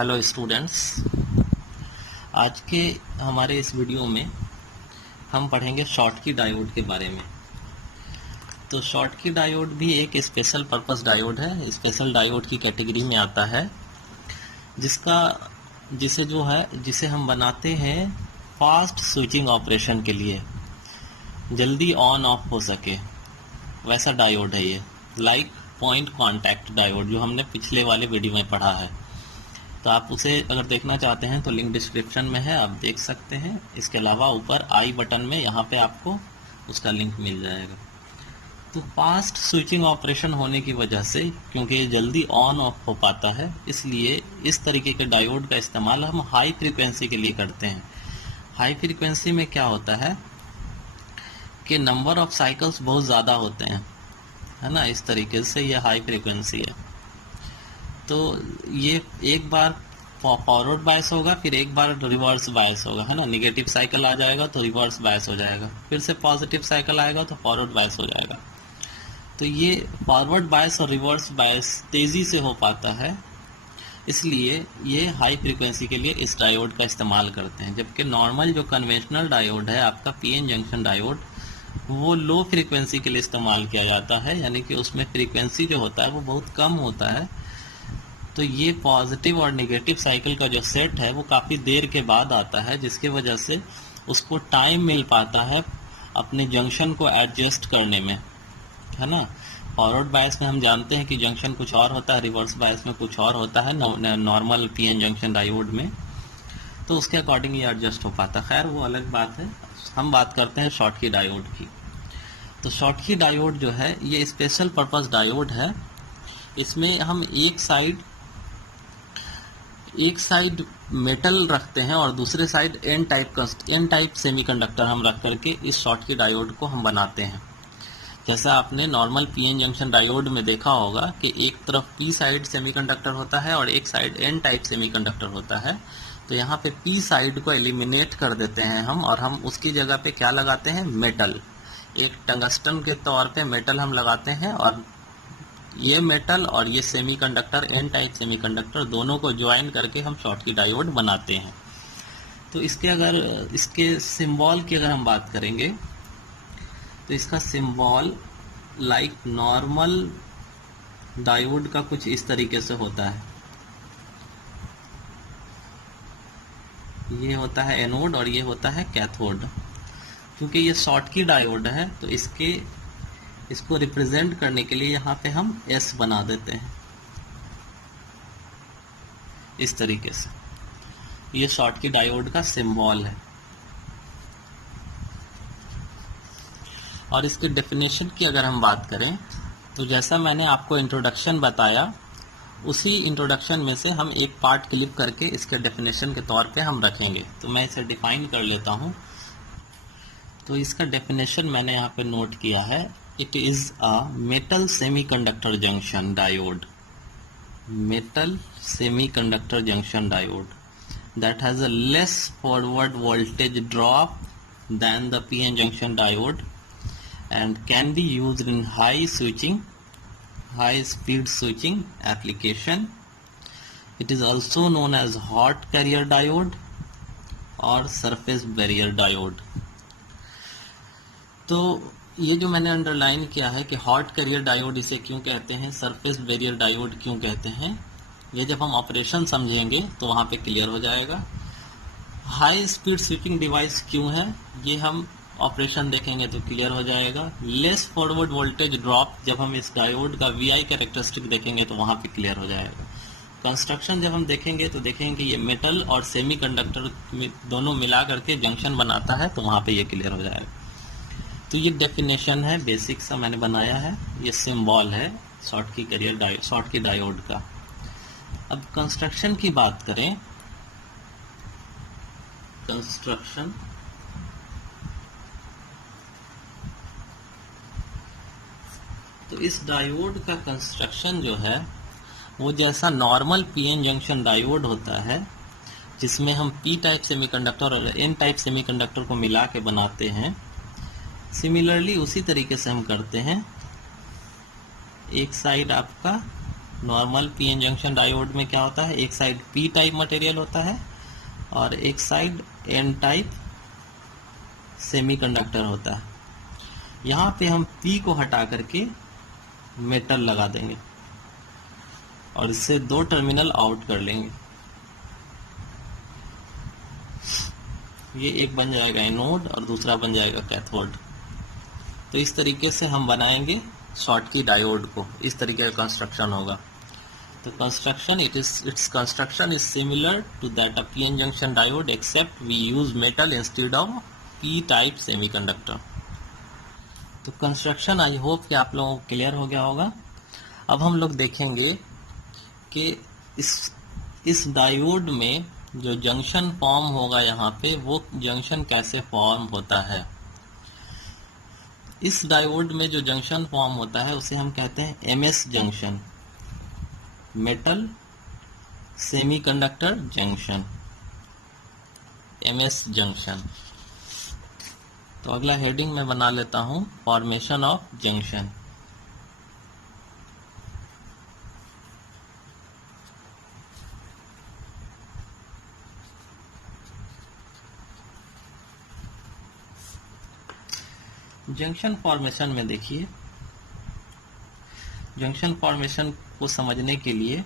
Hello students, आज के हमारे इस वीडियो में हम पढ़ेंगे शॉटकी डायोड के बारे में। तो शॉटकी डायोड भी एक स्पेशल पर्पस डायोड है, स्पेशल डायोड की कैटेगरी में आता है, जिसे हम बनाते हैं फास्ट स्विचिंग ऑपरेशन के लिए, जल्दी ऑन ऑफ हो सके वैसा डायोड है ये। लाइक पॉइंट कॉन्टैक्ट डायोड जो हमने पिछले वाले वीडियो में पढ़ा है। तो आप उसे अगर देखना चाहते हैं तो लिंक डिस्क्रिप्शन में है, आप देख सकते हैं। इसके अलावा ऊपर आई बटन में यहाँ पे आपको उसका लिंक मिल जाएगा। तो फास्ट स्विचिंग ऑपरेशन होने की वजह से, क्योंकि ये जल्दी ऑन ऑफ हो पाता है, इसलिए इस तरीके के डायोड का इस्तेमाल हम हाई फ्रीक्वेंसी के लिए करते हैं। हाई फ्रीक्वेंसी में क्या होता है कि नंबर ऑफ साइकिल्स बहुत ज़्यादा होते हैं, है ना। इस तरीके से ये हाई फ्रीक्वेंसी है। तो ये एक बार फॉरवर्ड बायस होगा, फिर एक बार रिवर्स बायस होगा, है ना। निगेटिव साइकिल आ जाएगा तो रिवर्स बायस हो जाएगा, फिर से पॉजिटिव साइकिल आएगा तो फॉरवर्ड बायस हो जाएगा। तो ये फॉरवर्ड बायस और रिवर्स बायस तेज़ी से हो पाता है, इसलिए ये हाई फ्रीक्वेंसी के लिए इस डायोड का इस्तेमाल करते हैं। जबकि नॉर्मल जो कन्वेंशनल डायोड है आपका पीएन जंक्शन डायोड, वो लो फ्रीक्वेंसी के लिए इस्तेमाल किया जाता है, यानी कि उसमें फ्रीक्वेंसी जो होता है वो बहुत कम होता है। तो ये पॉजिटिव और नेगेटिव साइकिल का जो सेट है वो काफ़ी देर के बाद आता है, जिसकी वजह से उसको टाइम मिल पाता है अपने जंक्शन को एडजस्ट करने में, है ना। फॉरवर्ड बायस में हम जानते हैं कि जंक्शन कुछ और होता है, रिवर्स बायस में कुछ और होता है नॉर्मल पीएन जंक्शन डायोड में। तो उसके अकॉर्डिंग ये एडजस्ट हो पाता है। खैर वो अलग बात है, हम बात करते हैं शॉटकी डायोड की। तो शॉटकी डायोड जो है ये स्पेशल पर्पस डायोड है। इसमें हम एक साइड मेटल रखते हैं और दूसरे साइड एन टाइप सेमीकंडक्टर हम रख करके इस शॉटकी डायोड को हम बनाते हैं। जैसा आपने नॉर्मल पीएन जंक्शन डायोड में देखा होगा कि एक तरफ पी साइड सेमीकंडक्टर होता है और एक साइड एन टाइप सेमीकंडक्टर होता है। तो यहाँ पे पी साइड को एलिमिनेट कर देते हैं हम, और हम उसकी जगह पे क्या लगाते हैं, मेटल। एक टंगस्टन के तौर पे मेटल हम लगाते हैं, और ये मेटल और ये सेमीकंडक्टर एन टाइप सेमीकंडक्टर दोनों को ज्वाइन करके हम शॉटकी डायोड बनाते हैं। तो इसके सिंबल की अगर हम बात करेंगे तो इसका सिंबल लाइक नॉर्मल डायोड का कुछ इस तरीके से होता है। ये होता है एनोड और ये होता है कैथोड। क्योंकि ये शॉटकी डायोड है तो इसको रिप्रेजेंट करने के लिए यहाँ पे हम एस बना देते हैं इस तरीके से। ये शॉटकी डायोड का सिंबल है। और इसके डेफिनेशन की अगर हम बात करें तो जैसा मैंने आपको इंट्रोडक्शन बताया, उसी इंट्रोडक्शन में से हम एक पार्ट क्लिप करके इसके डेफिनेशन के तौर पे हम रखेंगे। तो मैं इसे डिफाइन कर लेता हूँ। तो इसका डेफिनेशन मैंने यहाँ पे नोट किया है। It is a metal semiconductor junction diode. Metal semiconductor junction diode that has a less forward voltage drop than the PN junction diode and can be used in high speed switching application. It is also known as hot carrier diode or surface barrier diode. तो ये जो मैंने underline किया है कि hot career diode इसे क्यों कहते हैं, सरफेस बैरियर डायोड क्यों कहते हैं, ये जब हम ऑपरेशन समझेंगे तो वहाँ पे क्लियर हो जाएगा। हाई स्पीड स्विचिंग डिवाइस क्यों है, ये हम ऑपरेशन देखेंगे तो क्लियर हो जाएगा। लेस फॉरवर्ड वोल्टेज ड्रॉप, जब हम इस डायोड का वीआई कैरेक्टरिस्टिक देखेंगे तो वहाँ पे क्लियर हो जाएगा। कंस्ट्रक्शन जब हम देखेंगे तो देखेंगे ये मेटल और सेमीकंडक्टर दोनों मिला करके जंक्शन बनाता है, तो वहाँ पे ये क्लियर हो जाएगा। तो ये डेफिनेशन है, बेसिक सा मैंने बनाया है। ये सिंबल है शॉटकी डायोड का। अब कंस्ट्रक्शन की बात करें, कंस्ट्रक्शन तो इस डायोड का कंस्ट्रक्शन जो है वो जैसा नॉर्मल पीएन जंक्शन डायोड होता है, जिसमें हम पी टाइप सेमीकंडक्टर और एन टाइप सेमीकंडक्टर को मिला के बनाते हैं, सिमिलरली उसी तरीके से हम करते हैं। एक साइड आपका नॉर्मल पीएन जंक्शन डायोड में क्या होता है, एक साइड पी टाइप मटेरियल होता है और एक साइड एन टाइप सेमीकंडक्टर होता है। यहाँ पे हम पी को हटा करके मेटल लगा देंगे और इससे दो टर्मिनल आउट कर लेंगे। ये एक बन जाएगा एनोड और दूसरा बन जाएगा कैथोड। तो इस तरीके से हम बनाएंगे शॉटकी डायोड को। इस तरीके का कंस्ट्रक्शन होगा। तो construction it's construction is similar to that of PN junction diode except we use metal instead of P type semiconductor. तो कंस्ट्रक्शन आई होप कि आप लोगों को क्लियर हो गया होगा। अब हम लोग देखेंगे कि इस डायोड में जो जंक्शन फॉर्म होगा यहाँ पे, वो जंक्शन कैसे फॉर्म होता है। इस डायोड में जो जंक्शन फॉर्म होता है उसे हम कहते हैं MS junction, metal semiconductor junction, MS junction. तो अगला हेडिंग मैं बना लेता हूं, formation of junction. Junction formation में देखिए, जंक्शन फॉर्मेशन को समझने के लिए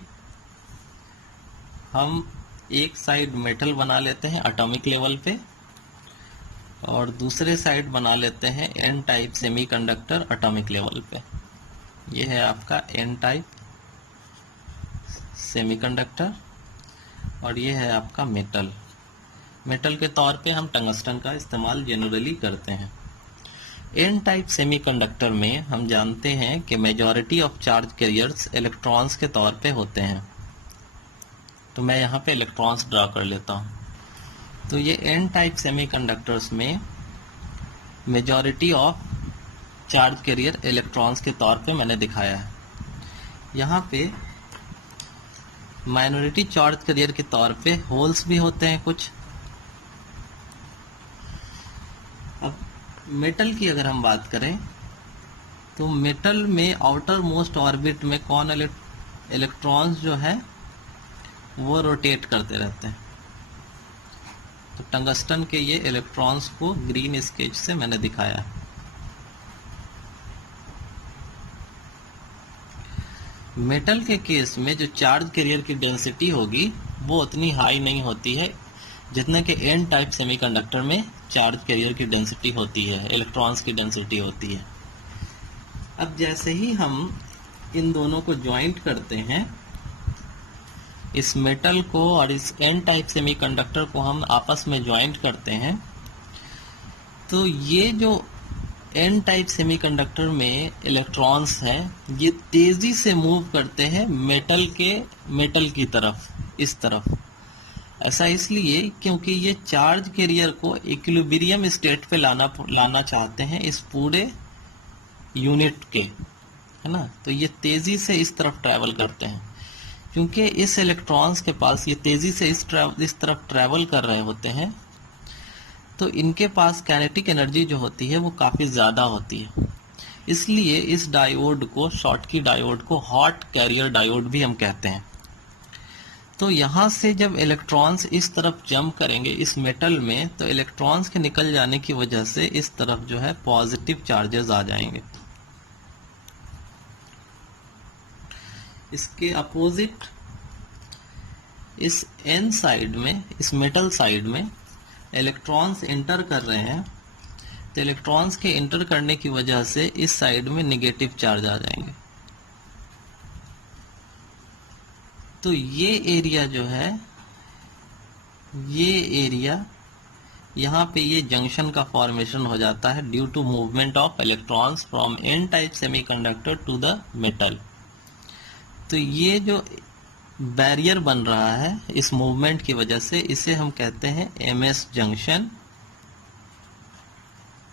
हम एक साइड मेटल बना लेते हैं एटॉमिक लेवल पे और दूसरे साइड बना लेते हैं N type semiconductor atomic level पे। ये है आपका एन टाइप सेमीकंडक्टर और ये है आपका मेटल। मेटल के तौर पे हम टंगस्टन का इस्तेमाल जनरली करते हैं। एन टाइप सेमीकंडक्टर में हम जानते हैं कि majority of charge carriers electrons के तौर पे होते हैं। तो मैं यहाँ पे इलेक्ट्रॉन्स ड्रा कर लेता हूँ। तो ये एन टाइप सेमीकंडक्टर्स में majority of charge carrier electrons के तौर पे मैंने दिखाया है। यहाँ पे माइनॉरिटी चार्ज कैरियर के तौर पे होल्स भी होते हैं कुछ। अब मेटल की अगर हम बात करें तो मेटल में आउटर मोस्ट ऑर्बिट में कौन इलेक्ट्रॉन्स जो है वो रोटेट करते रहते हैं। तो टंगस्टन के ये इलेक्ट्रॉन्स को ग्रीन स्केच से मैंने दिखाया है। मेटल के केस में जो चार्ज कैरियर की डेंसिटी होगी वो उतनी हाई नहीं होती है जितने के एन टाइप सेमीकंडक्टर में चार्ज कैरियर की डेंसिटी होती है, इलेक्ट्रॉन्स की डेंसिटी होती है। अब जैसे ही हम इन दोनों को ज्वाइंट करते हैं, इस मेटल को और इस एन टाइप सेमीकंडक्टर को हम आपस में ज्वाइंट करते हैं, तो ये जो एन टाइप सेमीकंडक्टर में इलेक्ट्रॉन्स हैं ये तेजी से मूव करते हैं मेटल की तरफ, इस तरफ। ऐसा इसलिए क्योंकि ये चार्ज कैरियर को इक्विलिब्रियम स्टेट पे लाना चाहते हैं इस पूरे यूनिट के, है ना। तो ये तेजी से इस तरफ ट्रैवल करते हैं क्योंकि इस इलेक्ट्रॉन्स के पास ये तेजी से इस तरफ ट्रैवल कर रहे होते हैं। तो इनके पास काइनेटिक एनर्जी जो होती है वो काफी ज्यादा होती है। इसलिए इस डायोड को, शॉटकी डायोड को हॉट कैरियर डायोड भी हम कहते हैं। तो यहाँ से जब इलेक्ट्रॉन्स इस तरफ जंप करेंगे इस मेटल में, तो इलेक्ट्रॉन्स के निकल जाने की वजह से इस तरफ जो है पॉजिटिव चार्जेस आ जाएंगे। इसके अपोजिट इस एन साइड में, इस मेटल साइड में इलेक्ट्रॉन्स एंटर कर रहे हैं, तो इलेक्ट्रॉन्स के एंटर करने की वजह से इस साइड में नेगेटिव चार्ज आ जाएंगे। तो ये एरिया जो है, ये एरिया यहाँ पे ये जंक्शन का फॉर्मेशन हो जाता है due to movement of electrons from N type semiconductor to the metal. तो ये जो बैरियर बन रहा है इस मूवमेंट की वजह से, इसे हम कहते हैं एमएस जंक्शन।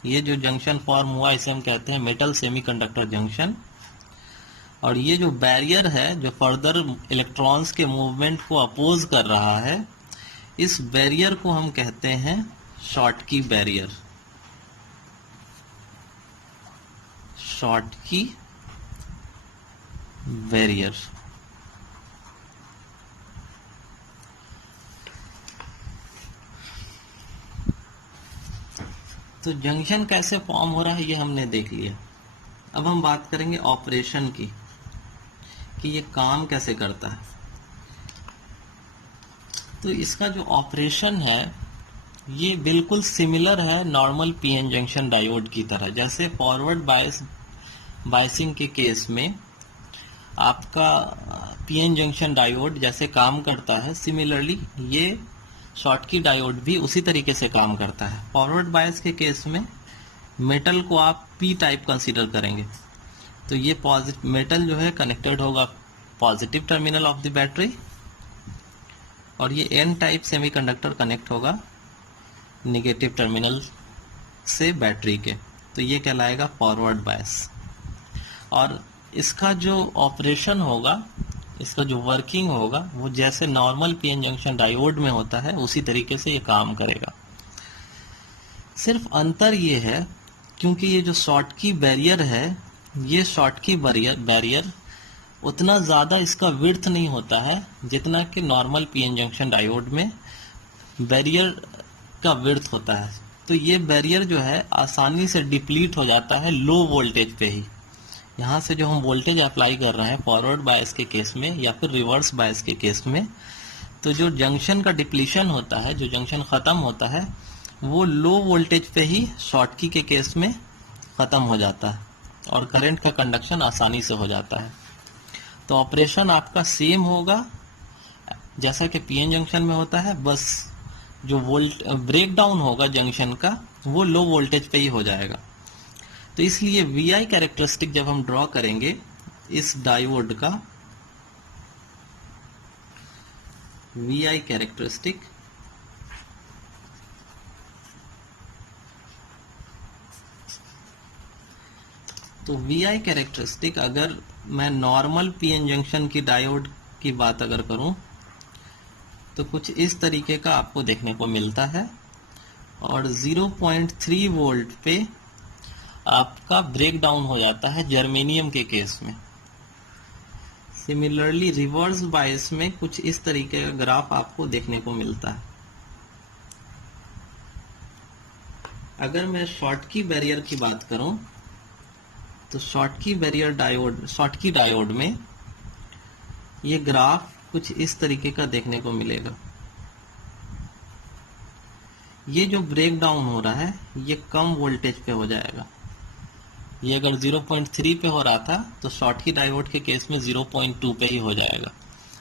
ये जो जंक्शन फॉर्म हुआ इसे हम कहते हैं मेटल सेमीकंडक्टर जंक्शन। और ये जो बैरियर है जो फर्दर इलेक्ट्रॉन्स के मूवमेंट को अपोज कर रहा है, इस बैरियर को हम कहते हैं शॉटकी बैरियर, शॉटकी बैरियर। तो जंक्शन कैसे फॉर्म हो रहा है ये हमने देख लिया। अब हम बात करेंगे ऑपरेशन की, कि ये काम कैसे करता है। तो इसका जो ऑपरेशन है ये बिल्कुल सिमिलर है नॉर्मल पीएन जंक्शन डायोड की तरह। जैसे फॉरवर्ड बायसिंग के केस में आपका पीएन जंक्शन डायोड जैसे काम करता है, सिमिलरली ये शॉटकी डायोड भी उसी तरीके से काम करता है। फॉरवर्ड बायस के केस में मेटल को आप पी टाइप कंसीडर करेंगे, तो ये मेटल जो है कनेक्टेड होगा positive terminal of the battery, और ये एन टाइप सेमीकंडक्टर कनेक्ट होगा नेगेटिव टर्मिनल से बैटरी के। तो ये कहलाएगा फॉरवर्ड बायस। और इसका जो ऑपरेशन होगा, इसका जो वर्किंग होगा, वो जैसे नॉर्मल पीएन जंक्शन डायोड में होता है उसी तरीके से ये काम करेगा। सिर्फ अंतर ये है, क्योंकि ये जो शॉटकी बैरियर है, ये शॉटकी बैरियर उतना ज़्यादा इसका विड्थ नहीं होता है जितना कि नॉर्मल पीएन जंक्शन डायोड में बैरियर का विड्थ होता है। तो ये बैरियर जो है आसानी से डिप्लीट हो जाता है लो वोल्टेज पे ही। यहाँ से जो हम वोल्टेज अप्लाई कर रहे हैं फॉरवर्ड बायस के केस में या फिर रिवर्स बायस के केस में, तो जो जंक्शन का डिप्लीशन होता है, जो जंक्शन ख़त्म होता है, वो लो वोल्टेज पे ही शॉटकी के केस में ख़त्म हो जाता है और करंट का कंडक्शन आसानी से हो जाता है। तो ऑपरेशन आपका सेम होगा जैसा कि पीएन जंक्शन में होता है, बस जो ब्रेक डाउन होगा जंक्शन का वो लो वोल्टेज पे ही हो जाएगा। तो इसलिए VI कैरेक्टरिस्टिक जब हम ड्रॉ करेंगे इस डायोड का, VI कैरेक्टरिस्टिक तो VI कैरेक्टरिस्टिक अगर मैं नॉर्मल पीएन जंक्शन की डायोड की बात अगर करूं तो कुछ इस तरीके का आपको देखने को मिलता है, और 0.3 वोल्ट पे आपका ब्रेक डाउन हो जाता है जर्मेनियम के केस में। सिमिलरली रिवर्स बायस में कुछ इस तरीके का ग्राफ आपको देखने को मिलता है। अगर मैं शॉटकी बैरियर की बात करूं तो शॉटकी डायोड में ये ग्राफ कुछ इस तरीके का देखने को मिलेगा। ये जो ब्रेक डाउन हो रहा है ये कम वोल्टेज पे हो जाएगा। ये अगर 0.3 पे हो रहा था तो शॉटकी डायोड के केस में 0.2 पे ही हो जाएगा।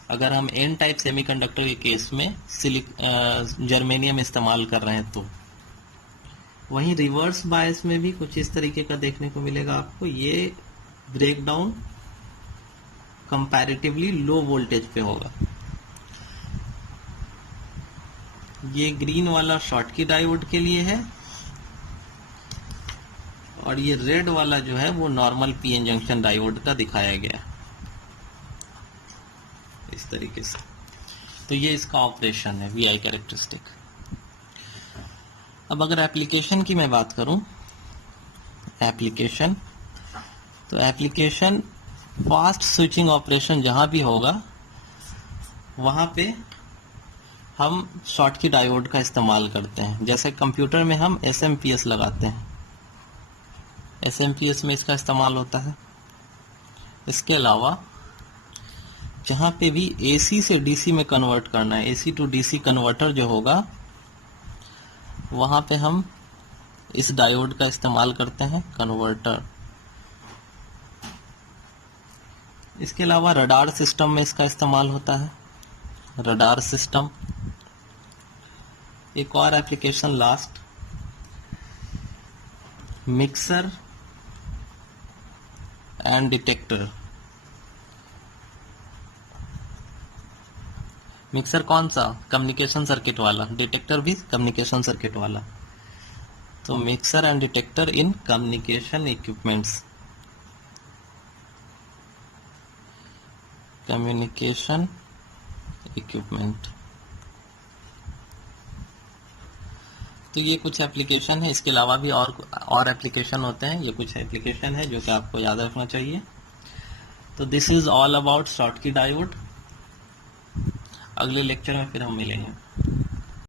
अगर हम एन टाइप सेमीकंडक्टर के केस में जर्मेनियम इस्तेमाल कर रहे हैं तो वहीं रिवर्स बायस में भी कुछ इस तरीके का देखने को मिलेगा आपको। ये break down comparatively low voltage पे होगा। ये ग्रीन वाला शॉटकी डायोड के लिए है और ये रेड वाला जो है वो नॉर्मल पीएन जंक्शन डायोड का दिखाया गया इस तरीके से। तो ये इसका ऑपरेशन है VI कैरेक्टरिस्टिक। अब अगर एप्लीकेशन की मैं बात करूं, एप्लीकेशन फास्ट स्विचिंग ऑपरेशन जहां भी होगा वहां पे हम शॉटकी डायोड का इस्तेमाल करते हैं। जैसे कंप्यूटर में हम SMPS लगाते हैं, SMPS में इसका इस्तेमाल होता है। इसके अलावा जहां पे भी AC से DC में कन्वर्ट करना है, AC टू DC कन्वर्टर जो होगा, वहां पे हम इस डायोड का इस्तेमाल करते हैं, कन्वर्टर। इसके अलावा रडार सिस्टम में इसका इस्तेमाल होता है, रडार सिस्टम। एक और application last, mixer and detector. Mixer कौन सा? कम्युनिकेशन सर्किट वाला। डिटेक्टर भी कम्युनिकेशन सर्किट वाला। तो mixer and detector in communication equipments, communication equipment. तो ये कुछ एप्लीकेशन है। इसके अलावा भी और एप्लीकेशन होते हैं। ये कुछ एप्लीकेशन है जो कि आपको याद रखना चाहिए। तो this is all about Schottky diode. अगले लेक्चर में फिर हम मिलेंगे।